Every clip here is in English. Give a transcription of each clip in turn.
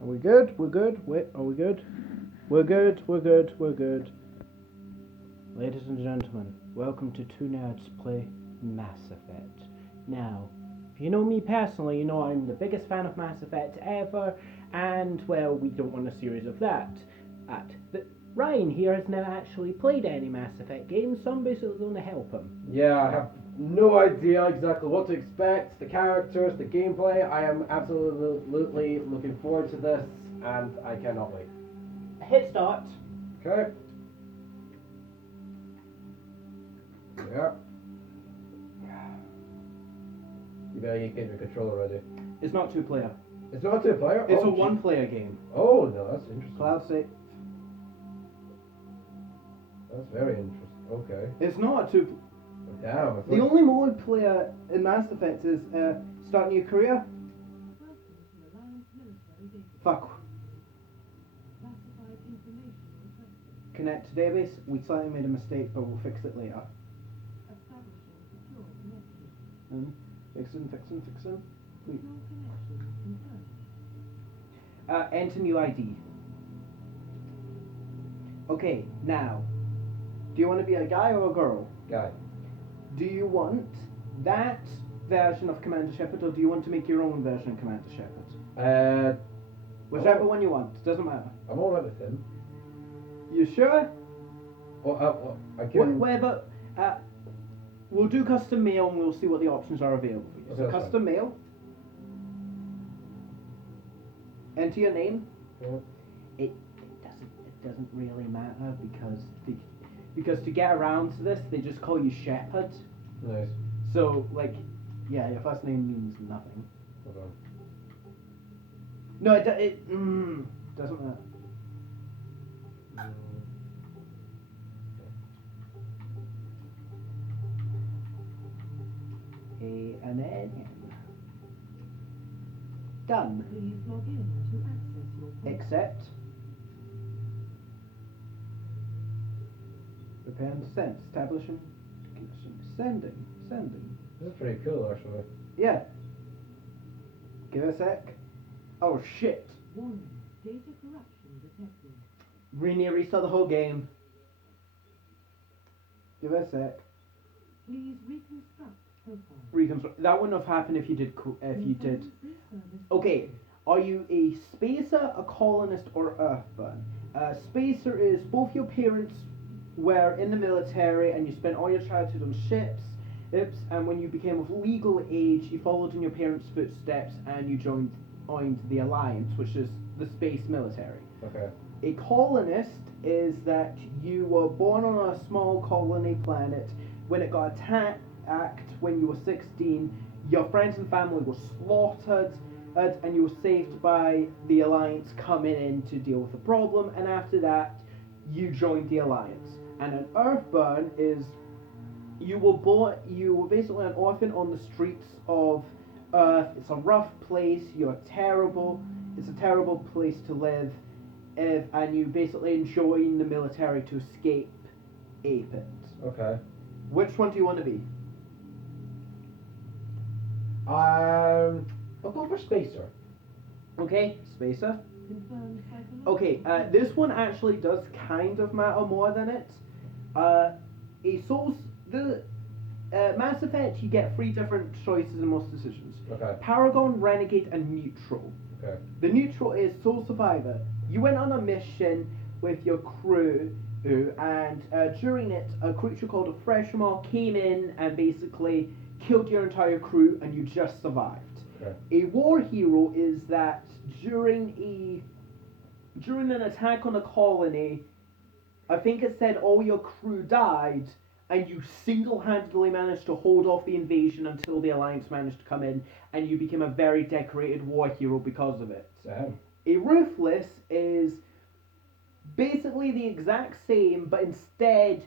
Are we good? We're good? Wait, are we good? We're good, we're good, we're good. Ladies and gentlemen, welcome to Two Nerds Play Mass Effect. Now, if you know me personally, you know I'm the biggest fan of Mass Effect ever, and, well, we don't want a series of that. But Ryan here has never actually played any Mass Effect games, so I'm basically going to help him. Yeah, I have no idea exactly what to expect, the characters, the gameplay. I am absolutely looking forward to this, and I cannot wait. Hit start. Okay. Yeah. You better get your controller ready. It's not two-player. It's not a player? It's oh, a one-player game. Oh, no, that's interesting. Cloud save. That's very interesting. Okay. It's not a two. Damn. The only multiplayer in Mass Effect is starting your career. Fuck. Connect to database. We slightly made a mistake, but we'll fix it later. Fixin'. Wait. Enter new ID. Okay, now, do you want to be a guy or a girl? Guy. Do you want that version of Commander Shepard, or do you want to make your own version of Commander Shepard? Whichever one you want, doesn't matter. I'm alright with him. You sure? Well, I can... Whatever. We'll do custom mail and we'll see what the options are available for you. So Okay, custom mail. Enter your name. Yeah. It doesn't really matter because to get around to this they just call you Shepard. Nice. So like, yeah, your first name means nothing. Hold on. No, it doesn't matter. A-N-N. Done. Please log in to access your Accept. Prepare and send. Establishing. Sending. This is pretty cool, actually. Yeah. Give it a sec. Oh shit. Warning, data corruption detected. Restart the whole game. Give it a sec. Please reconstruct profile. Reconstruct. That wouldn't have happened if you did. Okay. Are you a spacer, a colonist, or earthborn? Spacer is both your parents were in the military and you spent all your childhood on ships. And when you became of legal age, you followed in your parents' footsteps and you joined the Alliance, which is the space military. Okay. A colonist is that you were born on a small colony planet. When it got attacked when you were 16, your friends and family were slaughtered, and you were saved by the Alliance coming in to deal with the problem, and after that, you joined the Alliance. And an Earthborn is you were basically an orphan on the streets of Earth. It's a rough place. It's a terrible place to live, and you basically join the military to escape Apit. Okay. Which one do you want to be? I'll go for Spacer. Okay, Spacer. Confirmed psychological. Okay, this one actually does kind of matter more than it. Mass Effect, you get 3 different choices in most decisions. Okay. Paragon, Renegade, and Neutral. Okay. The Neutral is Soul Survivor. You went on a mission with your crew, and during it, a creature called a Freshmaw came in and basically killed your entire crew, and you just survived. Okay. A war hero is that during an attack on a colony, I think it said all your crew died, and you single-handedly managed to hold off the invasion until the Alliance managed to come in, and you became a very decorated war hero because of it. Sam. A Ruthless is basically the exact same, but instead,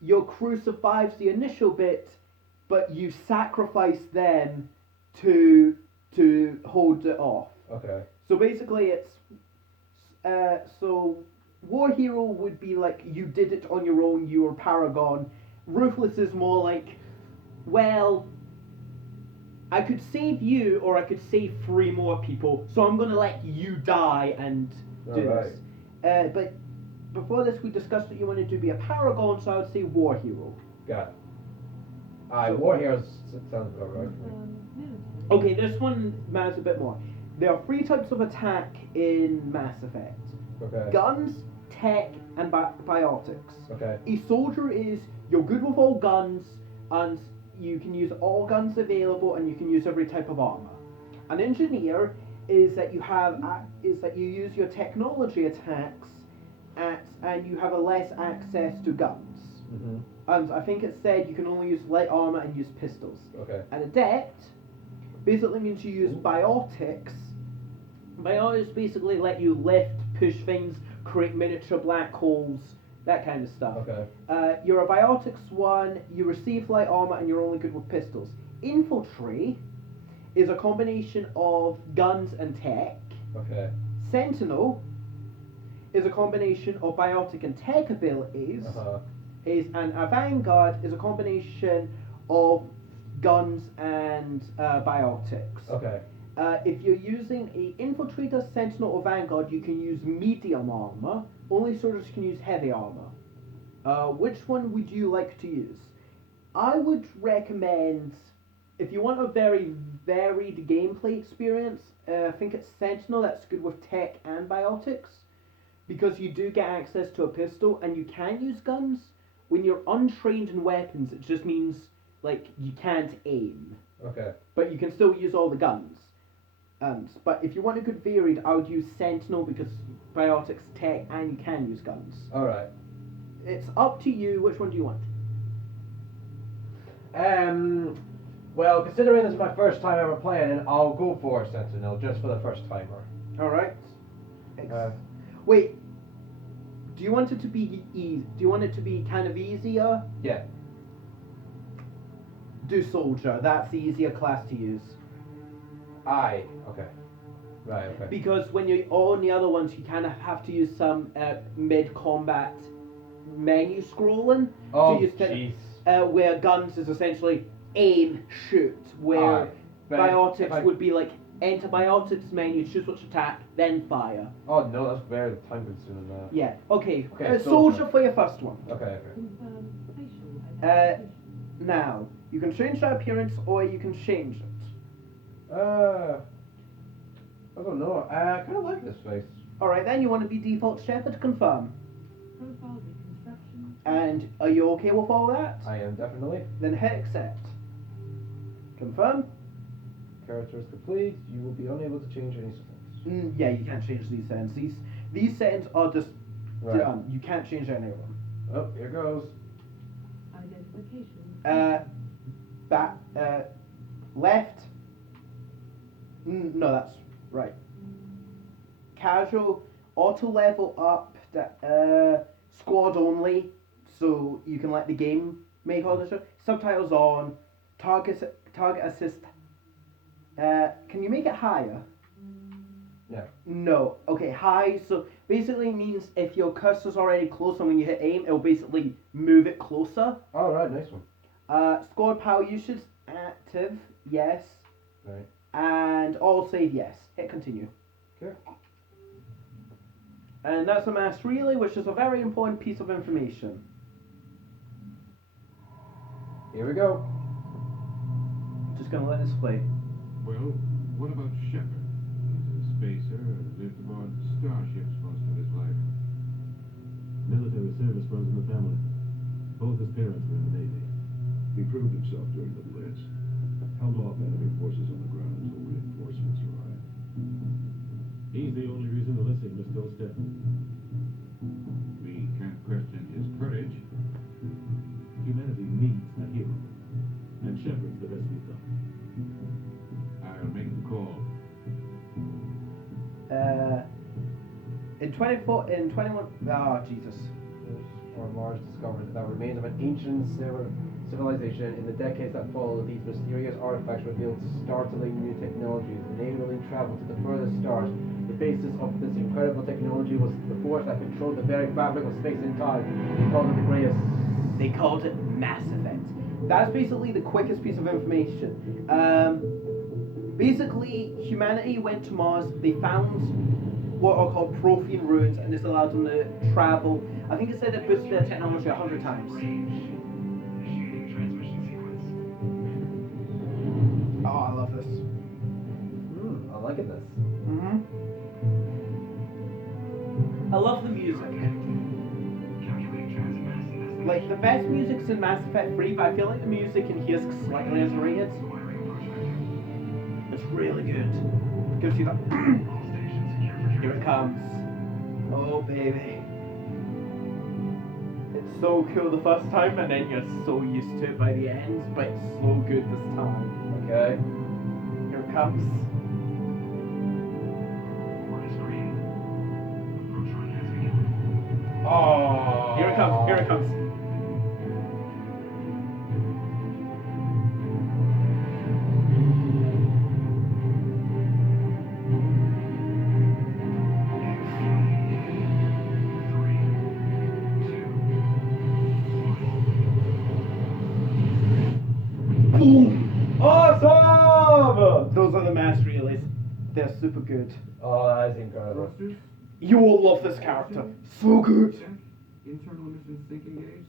your crew survives the initial bit, but you sacrifice them to hold it off. Okay. So basically, it's War Hero would be like you did it on your own. You were Paragon. Ruthless is more like, well, I could save you, or I could save 3 more people. So I'm gonna let you die and do Alright. this. But before this, we discussed that you wanted to be a paragon, so I would say war hero. Got it. Aye, So- war heroes sounds about right. Military. Okay, this one matters a bit more. There are 3 types of attack in Mass Effect: Okay. guns, tech, and biotics. Okay. A soldier is you're good with all guns, and you can use all guns available, and you can use every type of armor. An engineer is that you use your technology attacks and you have a less access to guns. Mhm. And I think it said you can only use light armor and use pistols. Okay. An adept basically means you use biotics. Biotics basically let you lift, push things, create miniature black holes, that kind of stuff. Okay. You're a biotics one, you receive light armor, and you're only good with pistols. Infantry is a combination of guns and tech. Okay. Sentinel is a combination of biotic and tech abilities. Uh-huh. And a vanguard is a combination of guns and biotics. Okay. If you're using a infiltrator, sentinel, or vanguard, you can use medium armor. Only soldiers can use heavy armor. Which one would you like to use? I would recommend, if you want a very varied gameplay experience, I think it's sentinel. That's good with tech and biotics, because you do get access to a pistol and you can use guns. When you're untrained in weapons, it just means like you can't aim, Okay. but you can still use all the guns. But if you want a good varied, I would use sentinel because biotics, tech, and you can use guns. All right. It's up to you. Which one do you want? Well, considering this is my first time ever playing it, I'll go for Sentinel just for the first timer. All right. Uh, Wait. Do you want it to be easy? Do you want it to be kind of easier? Yeah. Do soldier. That's the easier class to use. Aye. Okay. Right. Okay. Because when you're on the other ones, you kind of have to use some mid-combat menu scrolling. Oh, to use jeez. where guns is essentially aim, shoot. Where Aye. But if biotics I- would be like enter biotics menu, choose which attack, then fire. Oh no, that's very time consuming. Yeah. Okay. Okay, soldier soldier. for your first one. Okay. Okay. Confirm facial Uh, identification. Now you can change that appearance or you can change it. I don't know. I kind of like this face. All right. Then you want to be default shepherd. Confirm. Profile reconstruction. And are you okay with all that? I am definitely. Then hit accept. Confirm. Character is complete. You will be unable to change any settings. Yeah, you can't change these settings. These settings are just Right. done. You can't change any of them. Oh, here goes. Identification. Back, left. No, that's right. Casual, auto level up, squad only, so you can let the game make all the stuff. Subtitles on, target assist. Can you make it higher? Yeah. No. Okay, high. So basically means if your cursor's already close and when you hit aim, it'll basically move it closer. All right. Nice one. Squad power usage active, yes. Right. And all save, yes. Hit continue. Okay. And that's a mass relay, which is a very important piece of information. Here we go. Just gonna let this play. Well, what about Shepard? He's a spacer, lived aboard starships most of his life. Military service runs in the family. Both his parents were in the Navy. He proved himself during the Blitz. Held off enemy forces on the ground until reinforcements arrived. He's the only reason Elysium is still standing. We can't question his courage. Humanity needs a hero. And Shepard's the best we've got. I'll make the call. In 21. Oh, Jesus. On Mars discovered that remains of an ancient civilization. In the decades that followed, these mysterious artifacts revealed startling new technologies, enabling travel to the furthest stars. The basis of this incredible technology was the force that controlled the very fabric of space and time. They called it the greatest. They called it Mass Effect. That's basically the quickest piece of information. Basically, humanity went to Mars. They found what are called Prothean ruins, and this allowed them to travel. I think it said it boosted their technology 100 times. Initiating transmission sequence. Oh, I love this. I'm liking this. I love the music. Calculating transit mass and destination. Like, the best music's in Mass Effect 3, but I feel like the music in here's slightly underrated. Wiring approach vector. It's really good. Gives you that. All stations secure for Here it comes. Oh, baby. It's so cool the first time, and then you're so used to it by the end, but it's so good this time. Okay. Here it comes. Port is green. Approach run has begun. Oh. Here it comes. Here it comes. Boom! Awesome! Those are the mass relays. They're super good. Oh, that is incredible. Thrusters? You will love this character. So good. Check. Internal emissions sync engaged.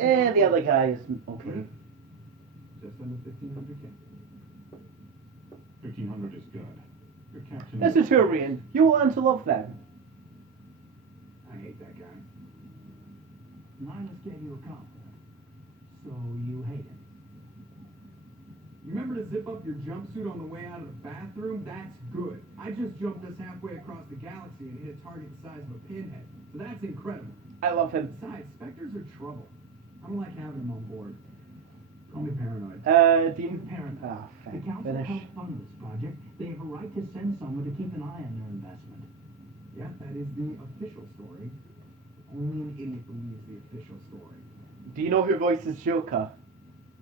Yeah, the other guy is okay. Just under 1500 K. 1500 is good. Your captain. That's a Turian. You will learn to love them. I hate that guy. Linus gave you a compliment, so you hate him. You remember to zip up your jumpsuit on the way out of the bathroom? That's good. I just jumped this halfway across the galaxy and hit a target the size of a pinhead. So that's incredible. I love him. Besides, Spectres are trouble. I don't like having them on board. Call me paranoid. Dean. Parent. Ah, The council finish. helped fund this project. They have a right to send someone to keep an eye on their investment. Yeah, that is the official story. Only an idiot believes the official story. Do you know who voices Joker?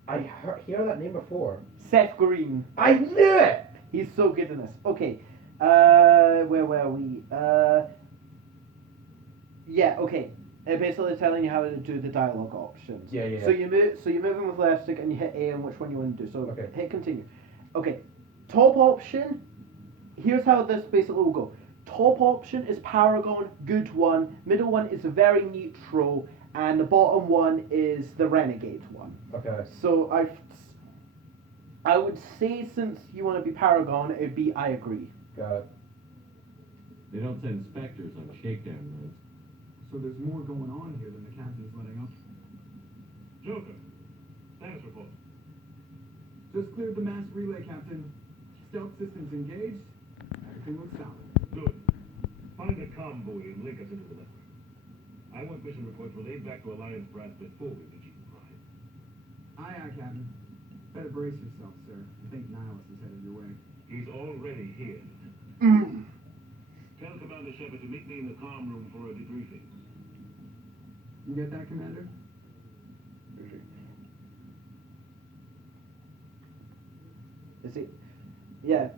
I hear that name before. Seth Green. I knew it! He's so good in this. Okay. Where were we? Yeah, okay. Basically telling you how to do the dialogue options. Yeah. So you're moving with left stick and you hit A on which one you want to do. So Okay. hit continue. Okay. Top option. Here's how this basically will go. Top option is Paragon, good one. Middle one is very neutral, and the bottom one is the Renegade one. Okay. So I would say since you want to be Paragon, it'd be I agree. Got it. They don't send specters on shakedown roads. So there's more going on here than the captain's letting up. Joker, status report. Just cleared the mass relay, Captain. Stealth systems engaged. Everything looks solid. Good. Find the comm buoy and link us into the network. I want mission reports relayed back to Alliance brass before we reach Eden Prime. Aye, Captain. Better brace yourself, sir. I think Nihilus is headed your way. He's already here. Tell Commander Shepard to meet me in the comm room for a debriefing. You get that, Commander? Is it? Yeah.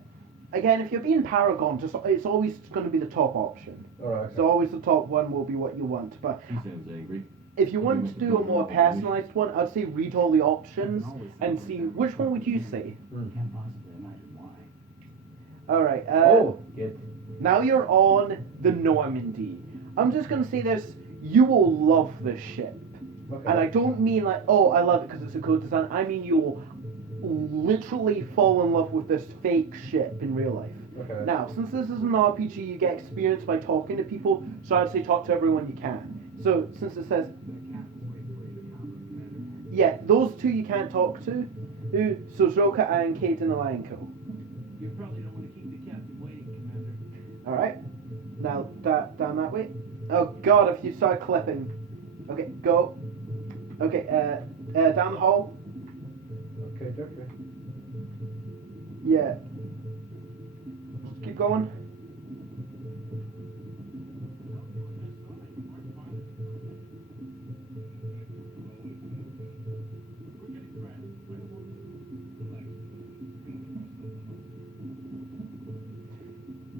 Again, if you're being Paragon, it's always going to be the top option. Alright. So always the top one will be what you want. But He sounds angry. if you want to do a more personalized one, I'd say read all the options and see which one would you say. Can't possibly imagine why. All right. Good. Now you're on the Normandy. I'm just gonna say this: you will love this ship, Okay. and I don't mean like, oh, I love it because it's a cool design. I mean you will literally fall in love with this fake ship in real life. Okay. Now, since this is an RPG, you get experience by talking to people, so I'd say talk to everyone you can. So, since it says, The captain's waiting for you to come, Commander. yeah, those two you can't talk to, so Zoka and Kate and Alanko. You probably don't want to keep the captain waiting, Commander. Alright, now down that way. Oh god, if you start clipping. Okay, go. Okay, down the hall. Okay, okay. Yeah. Just keep going.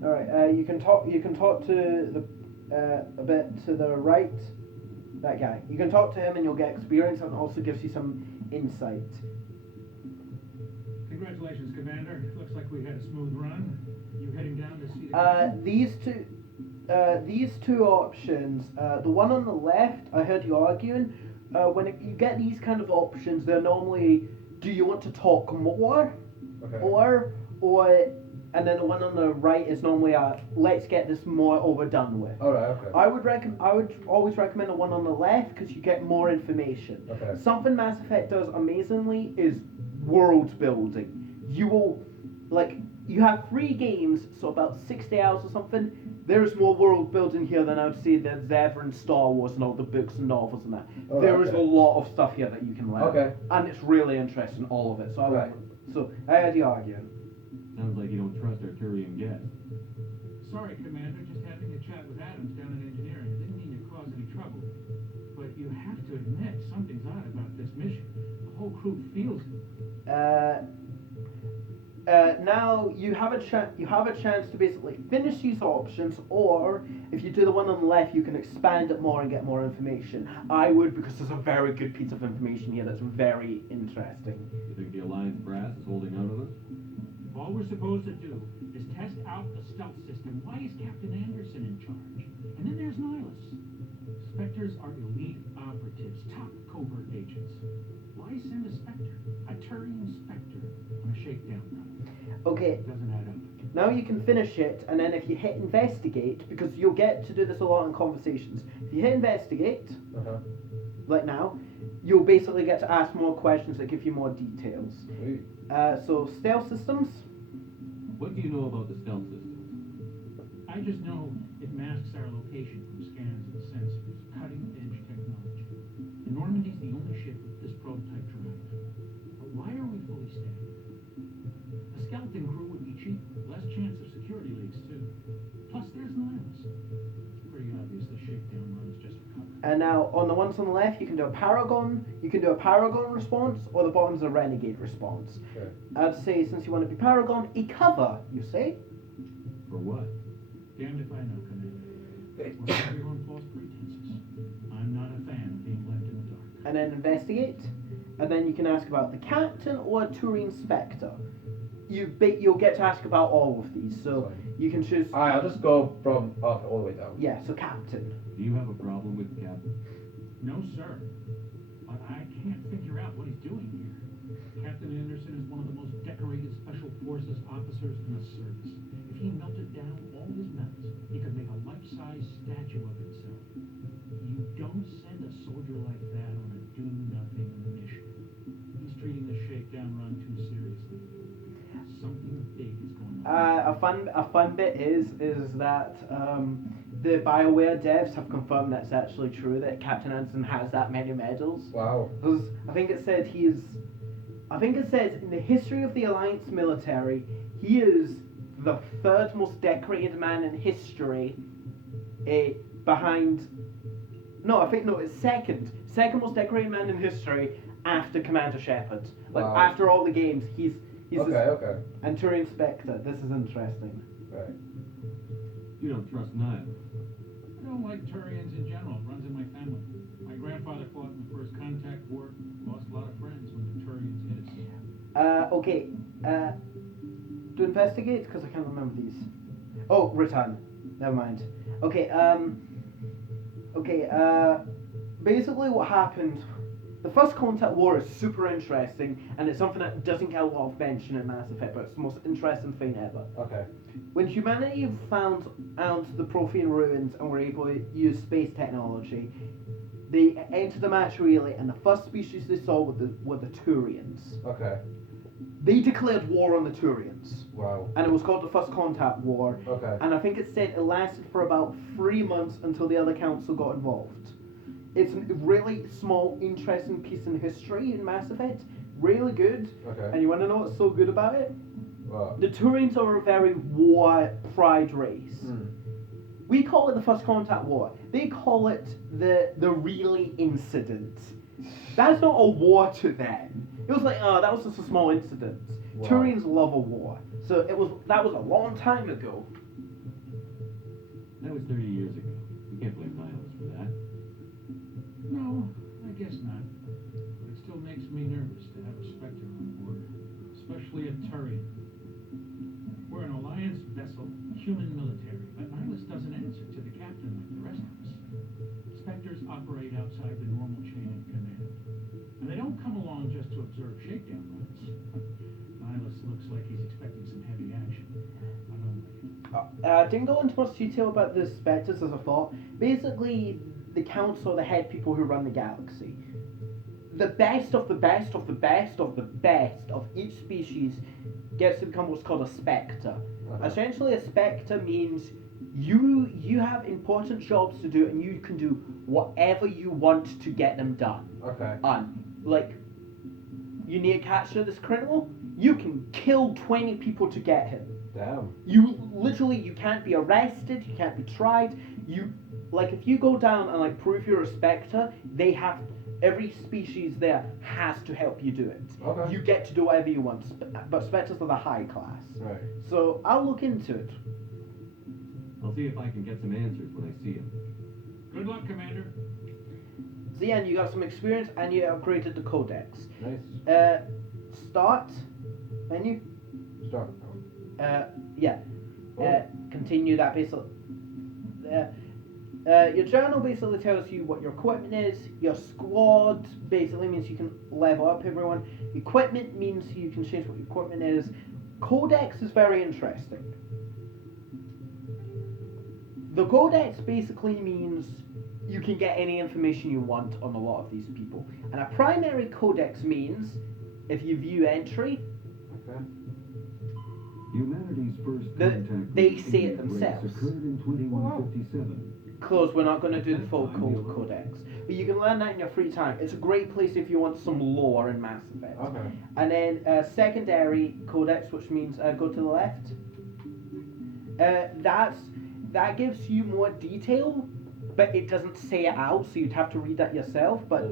Alright, you can talk to the a bit to the right. That guy. You can talk to him and you'll get experience and it also gives you some insight. Congratulations. Congratulations, Commander. Looks like we had a smooth run. You heading down to see the These two options, the one on the left, I heard you arguing. You get these kind of options, they're normally, do you want to talk more, Okay. and then the one on the right is normally, let's get this more overdone with. Alright, okay. I would always recommend the one on the left because you get more information. Okay. Something Mass Effect does amazingly is world building. You have 3 games, so about 60 hours or something. There's more world building here than I would say there's ever in Star Wars and all the books and novels and that. Alright, There is okay. a lot of stuff here that you can learn. Okay. And it's really interesting, all of it. So Right. I had you arguing. Sounds like you don't trust Arturian gas. Sorry, Commander, just having a chat with Adams down in engineering. Didn't mean to cause any trouble. But you have to admit, something's odd about this mission. The whole crew feels it. Now you have a chance to basically finish these options, or if you do the one on the left, you can expand it more and get more information. I would, because there's a very good piece of information here that's very interesting. You think the Alliance brass is holding out on us? All we're supposed to do is test out the stealth system. Why is Captain Anderson in charge? And then there's Nihilus. Spectres are elite operatives, top covert agents. Why send a Spectre, a Turian Spectre, on a shakedown run? Okay, It doesn't add up. now you can finish it, and then if you hit investigate, because you'll get to do this a lot in conversations, if you hit investigate, Uh-huh. like now, you'll basically get to ask more questions that give you more details. Sweet. So stealth systems, What do you know about the stealth systems? I just know it masks our location from scans and sensors. Cutting-edge technology. And Normandy's the only ship with this prototype drive. But why are we fully staffed? A skeleton crew would be cheaper, less chance of security leaks too. Plus, there's Nihilus. It's pretty obvious the shakedown run is just for cover. and now on the ones on the left, you can do a Paragon response, or the bottom's a Renegade response. Okay. I'd say, since you want to be Paragon, a cover, you say? For what? Damned if I know, Commander. We're heavy on false pretenses. I'm not a fan of being left in the dark. And then investigate, and then you can ask about the Captain or Turian Spectre. You'll get to ask about all of these, so Fine. you can choose. Alright, I'll just go from up all the way down. Yeah, so Captain. Do you have a problem with the captain? No, sir. But I can't figure out what he's doing here. Captain Anderson is one of the most decorated Special Forces officers in the service. If he melted down all his metals, he could make a life-size statue of himself. You don't send a soldier like that on a do-nothing mission. He's treating the shakedown run too seriously. Something big is going on. A fun bit is that the BioWare devs have confirmed that's actually true, that Captain Anderson has that many medals. Wow. Because I think it says in the history of the Alliance military, he is the 3rd most decorated man in history, it's second most decorated man in history after Commander Shepard. Like, Wow. after all the games, he's Okay. and Turian Spectre. This is interesting. Right. You don't trust Nile. I don't like Turians in general. It runs in my family. My grandfather fought in the First Contact War. Lost a lot of friends when the Turians hit us. Okay. To investigate, because I can't remember these. Oh, return. Never mind. Okay. Basically, what happened? The First Contact War is super interesting, and it's something that doesn't get a lot of mention in Mass Effect, but it's the most interesting thing ever. Okay. When humanity found out the Prothean ruins and were able to use space technology, they entered the Master Relay, and the first species they saw were the Turians. Okay. They declared war on the Turians, Wow. and it was called the First Contact War. Okay. And I think it said it lasted for about 3 months until the other council got involved. It's a really small, interesting piece in history in Mass Effect. Really good. Okay. And you want to know what's so good about it? What? The Turians are a very war-pride race. Hmm. We call it the First Contact War. They call it the Relay Incident. That's not a war to them. It was like, oh, that was just a small incident. Wow. Turians love a war. So that was a long time ago. That was 30 years ago. We can't blame Nihilus for that. No, I guess not. But it still makes me nervous to have a Spectre on board. Especially a Turian. human military, but Nihilus doesn't answer to the captain like the rest of us. Spectres operate outside the normal chain of command. And they don't come along just to observe shakedown runs. Nihilus looks like he's expecting some heavy action. I don't like it. Didn't go into much detail about the Spectres as I thought. Basically, the council are the head people who run the galaxy. The best of the best of the best of the best of each species gets to become what's called a Spectre. Essentially, a Spectre means you have important jobs to do and you can do whatever you want to get them done. Okay. Like, you need to capture this criminal, you can kill 20 people to get him. Damn. You can't be arrested, you can't be tried. If you go down and like prove you're a Spectre, every species there has to help you do it. Okay. You get to do whatever you want, but Spectres are the high class. Right. So I'll look into it. I'll see if I can get some answers when I see him. Good luck, Commander. So yeah, and you got some experience and you upgraded the codex. Nice. Start menu. Start. Yeah. Oh. Continue that basically. Your journal basically tells you what your equipment is. Your squad basically means you can level up everyone. Equipment means you can change what your equipment is. Codex is very interesting. The codex basically means you can get any information you want on a lot of these people. And a primary codex means if you view entry, Okay. Humanity's first contact they with say it alien race themselves. occurred in 2157. close, we're not going to do the full codex. But you can learn that in your free time. It's a great place if you want some lore in Mass Effect. Okay. And then secondary codex, which means go to the left. That gives you more detail, but it doesn't say it out, so you'd have to read that yourself. But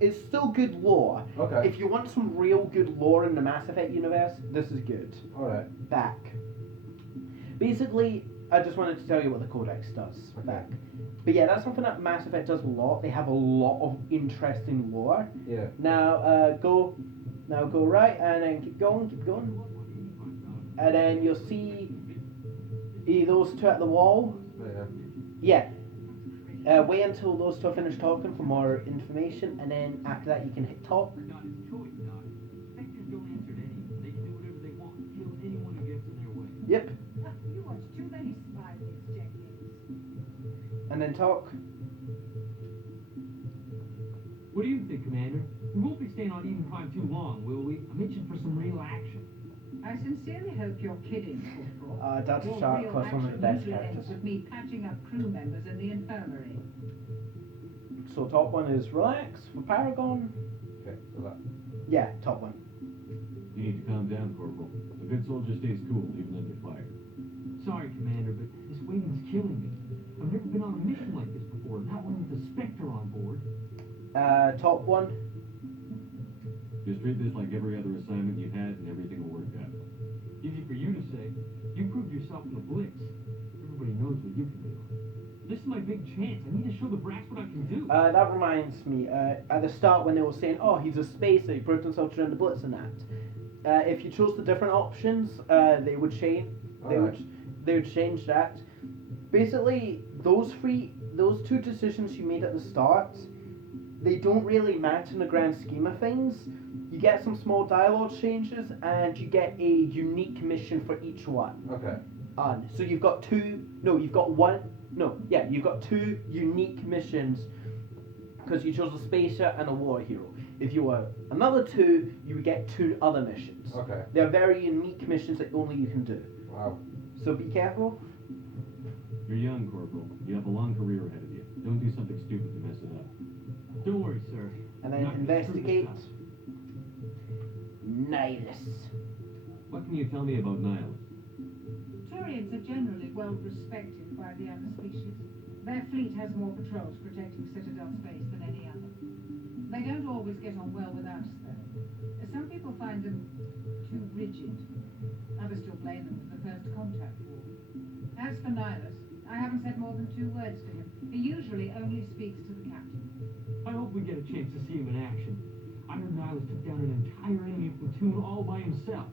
it's still good lore. Okay. If you want some real good lore in the Mass Effect universe, this is good. Alright. Back. Basically, I just wanted to tell you what the codex does. Okay. Back. But yeah, that's something that Mass Effect does a lot. They have a lot of interesting lore. Yeah. Now go right, and then keep going. And then you'll see those two at the wall. Yeah. Yeah. Wait until those two are finished talking for more information, and then after that you can hit talk. Not his choice, Doc. Spectres don't answer to anyone. They can do whatever they want, kill anyone who gets in their way. Yep. You watch too many spy movies, Jenkins. And then talk. What do you think, Commander? We won't be staying on Eden Prime too long, will we? I'm itching for some real action. I sincerely hope you're kidding, Corporal. Dr. Your Sharp, real of course, one of the action best usually ends characters. with me patching up crew members in the infirmary. So top one is relax for Paragon. Okay, so that. Yeah, top one. You need to calm down, Corporal. A good soldier stays cool, even under fire. Sorry, Commander, but this waiting's killing me. I've never been on a mission like this before, not one with a Spectre on board. Top one. Just treat this like every other assignment you've had and everything will work out. Easy for you to say. You proved yourself in the Blitz. Everybody knows what you can do. This is my big chance. I need to show the brass what I can do. That reminds me, at the start when they were saying, oh, he's a spacer, he proved himself during the Blitz and that. If you chose the different options, they would change. They would change that. Basically, those two decisions you made at the start, they don't really matter in the grand scheme of things. You get some small dialogue changes, and you get a unique mission for each one. Okay. So you've got two unique missions because you chose a spacer and a war hero. If you were another two, you would get two other missions. Okay. They're very unique missions that only you can do. Wow. So be careful. You're young, Corporal. You have a long career ahead of you. Don't do something stupid to mess it up. Don't worry, sir. And then Not gonna screw investigate. this up. Nihilus. What can you tell me about Nihilus? Turians are generally well respected by the other species. Their fleet has more patrols protecting Citadel space than any other. They don't always get on well with us, though. Some people find them too rigid. Others still blame them for the First Contact War. As for Nihilus, I haven't said more than 2 words to him. He usually only speaks to the captain. I hope we get a chance to see him in action. I heard Nihilus took down an entire enemy platoon all by himself.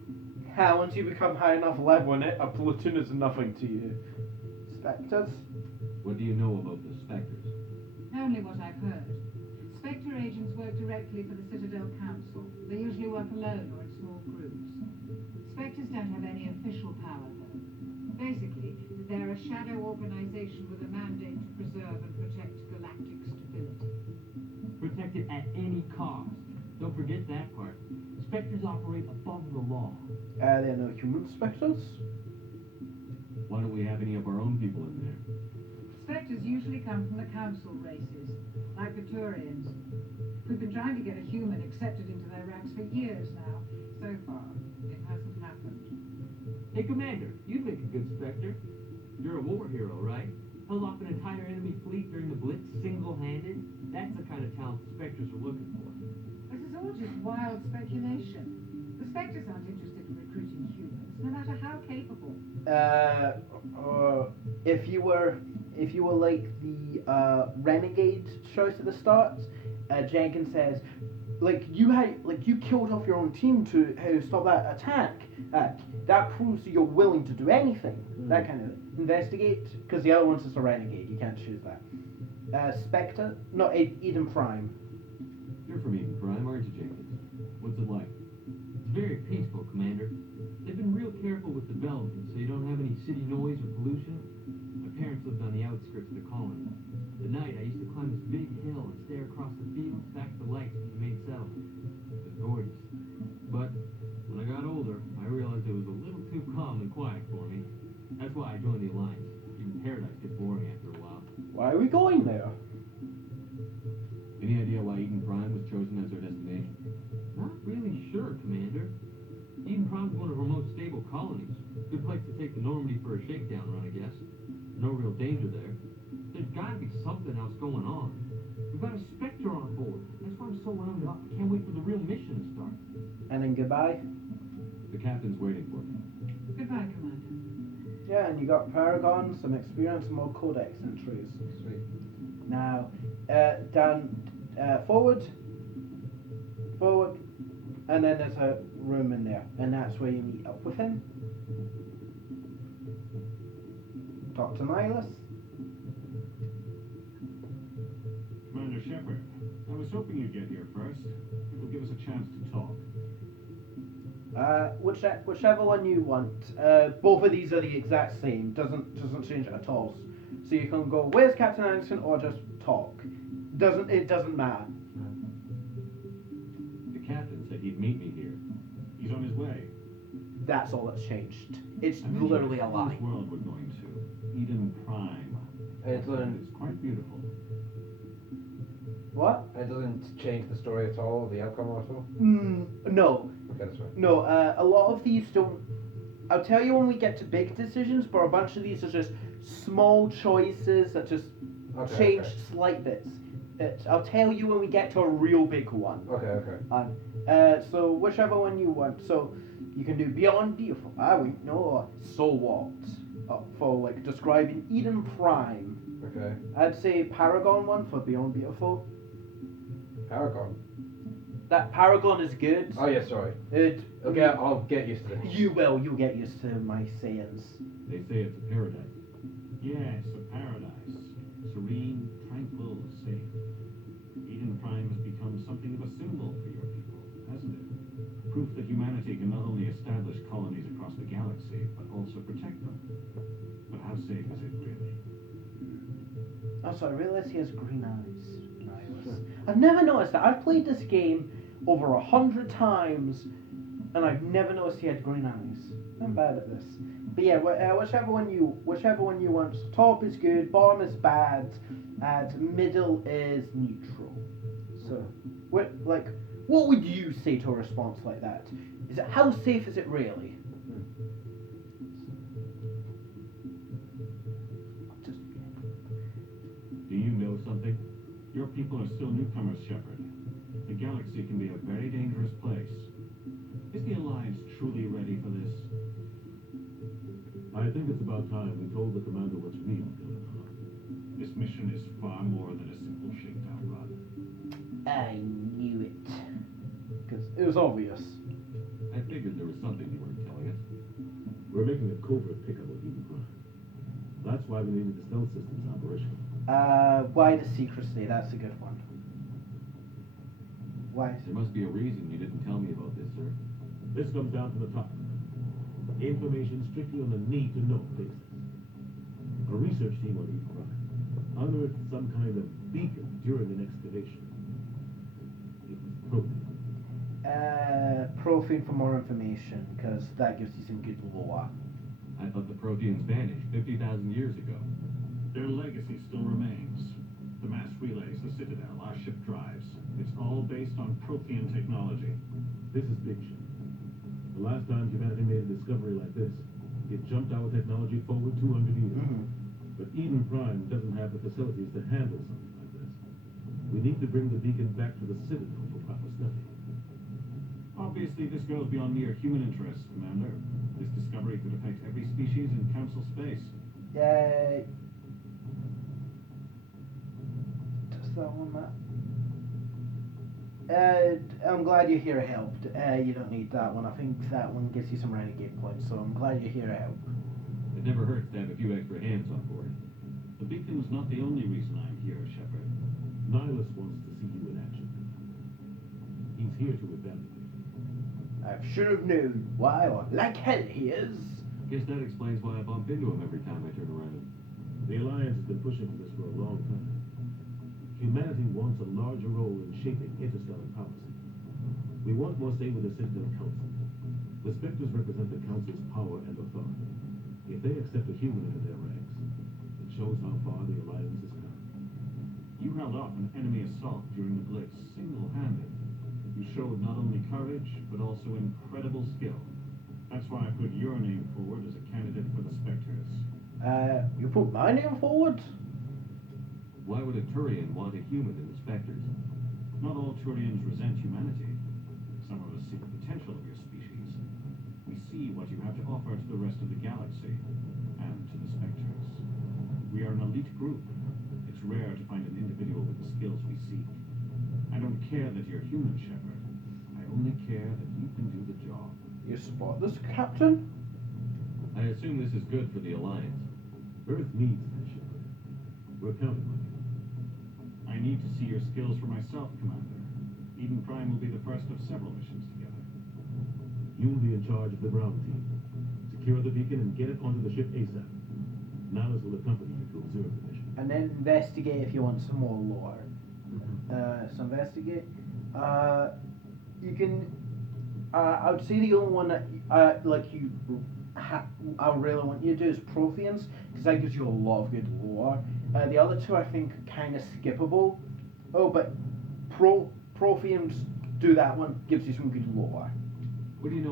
Once you become high enough level in it, a platoon is nothing to you. Spectres? What do you know about the Spectres? Only what I've heard. Spectre agents work directly for the Citadel Council. They usually work alone or in small groups. Spectres don't have any official power, though. Basically, they're a shadow organization with a mandate to preserve and protect galactic stability. Protect it at any cost. Don't forget that part. Spectres operate above the law. They're no human spectres? Why don't we have any of our own people in there? Spectres usually come from the council races, like the Turians. We've been trying to get a human accepted into their ranks for years now. So far, it hasn't happened. Hey, Commander, you'd make a good Spectre. You're a war hero, right? Held off an entire enemy fleet during the Blitz single-handed. That's the kind of talent the Spectres are looking for. This is all just wild speculation. The Spectres aren't interested in recruiting humans, no matter how capable. If you were like the Renegade choice at the start, Jenkins says, you killed off your own team to stop that attack. That proves that you're willing to do anything. That kind of investigate, because the other one's just a Renegade. You can't choose that. Spectre, no, Eden Prime. You're from Eden Prime, aren't you, Jenkins? What's it like? It's very peaceful, Commander. They've been real careful with development, so you don't have any city noise or pollution. My parents lived on the outskirts of the colony. At night, I used to climb this big hill and stare across the fields back to the lights from the main settlement. It was gorgeous. But when I got older, I realized it was a little too calm and quiet for me. That's why I joined the Alliance. Even Paradise gets boring after a while. Why are we going there? Any idea why Eden Prime was chosen as our destination? Not really sure, Commander. Eden Prime's one of our most stable colonies. Good place to take the Normandy for a shakedown run, I guess. No real danger there. There's gotta be something else going on. We've got a Spectre on board. That's why I'm so wound up. I can't wait for the real mission to start. And then goodbye. The captain's waiting for me. Goodbye, Commander. Yeah, and you got Paragon, some experience, and more codex entries. Sweet. Now, down, forward, and then there's a room in there, and that's where you meet up with him. Dr. Nihilus. Commander Shepard, I was hoping you'd get here first. It will give us a chance to talk. Whichever one you want. Both of these are the exact same. Doesn't change at all. So you can go, where's Captain Anderson, or just talk. It doesn't matter. The captain said he'd meet me here. He's on his way. That's all that's changed. It's I mentioned literally a this lie. world we're going to. Eden Prime. And It's quite beautiful. What? it doesn't change the story at all, the outcome or so? No. Okay, that's right. No, a lot of these don't. I'll tell you when we get to big decisions, but a bunch of these are just small choices that just change slight bits. I'll tell you when we get to a real big one. Okay. So whichever one you want. So you can do Beyond Beautiful. We know. Or So What? For like describing Eden Prime. Okay. I'd say Paragon one for Beyond Beautiful. Paragon. That Paragon is good. Oh yeah, sorry. Okay, I'll get used to this. You will. You'll get used to my sayings. They say it's a paradise. Yes, a paradise. Serene, tranquil, safe. Eden Prime has become something of a symbol for your people, hasn't it? Proof that humanity can not only establish colonies across the galaxy, but also protect them. But how safe is it really? Also, I realize he has green eyes. I've never noticed that. I've played this game over 100 times, and I've never noticed he had green eyes. I'm bad at this. But yeah, whichever one you want. Top is good, bottom is bad, and middle is neutral. So, what would you say to a response like that? Is it how safe is it really? Do you know something? Your people are still newcomers, Shepard. The galaxy can be a very dangerous place. Is the Alliance truly ready for this? I think it's about time we told the commander what's really going on. This mission is far more than a simple shakedown run. I knew it. Because it was obvious. I figured there was something you weren't telling us. We're making a covert pickup of Eden Prime. That's why we needed the stealth systems operational. Why the secrecy? That's a good one. Why? There must be a reason you didn't tell me about this, sir. This comes down from the top. Information strictly on the need-to-know basis. A research team on Eden Prime unearthed some kind of beacon during an excavation. It was Prothean. Prothean for more information, because that gives you some good lore. I thought the Protheans vanished 50,000 years ago. Their legacy still remains. The mass relays, the Citadel, our ship drives. It's all based on Prothean technology. This is big shit. The last time humanity made a discovery like this, it jumped our technology forward 200 years. But Eden Prime doesn't have the facilities to handle something like this. We need to bring the beacon back to the Citadel for proper study. Obviously, this goes beyond mere human interest, Commander. This discovery could affect every species in Council space. Does that one that? I'm glad your hero helped. You don't need that one. I think that one gives you some renegade points, so I'm glad your hero helped. It never hurts to have a few extra hands on board. The beacon's not the only reason I'm here, Shepard. Nihilus wants to see you in action. He's here to evaluate. I should have known. Why? Or like hell he is. Guess that explains why I bump into him every time I turn around. The Alliance has been pushing for this for a long time. Humanity wants a larger role in shaping interstellar policy. We want more say with the Citadel Council. The Spectres represent the Council's power and authority. If they accept a human into their ranks, it shows how far the Alliance has come. You held off an enemy assault during the Blitz single-handed. You showed not only courage, but also incredible skill. That's why I put your name forward as a candidate for the Spectres. You put my name forward? Why would a Turian want a human in the Spectres? Not all Turians resent humanity. Some of us see the potential of your species. We see what you have to offer to the rest of the galaxy, and to the Spectres. We are an elite group. It's rare to find an individual with the skills we seek. I don't care that you're human, Shepard. I only care that you can do the job. You spot this, Captain? I assume this is good for the Alliance. Earth needs that, Shepard. We're counting on you. I need to see your skills for myself, Commander. Eden Prime will be the first of several missions together. You'll be in charge of the ground team. Secure the beacon and get it onto the ship ASAP. Nihilus will accompany you to observe the mission. And then investigate if you want some more lore. So investigate. You can. I would say the only one that I really want you to do is Protheans, because that gives you a lot of good lore. The other two I think are kind of skippable. Oh, but Protheans do that one, gives you some good lore. What do you know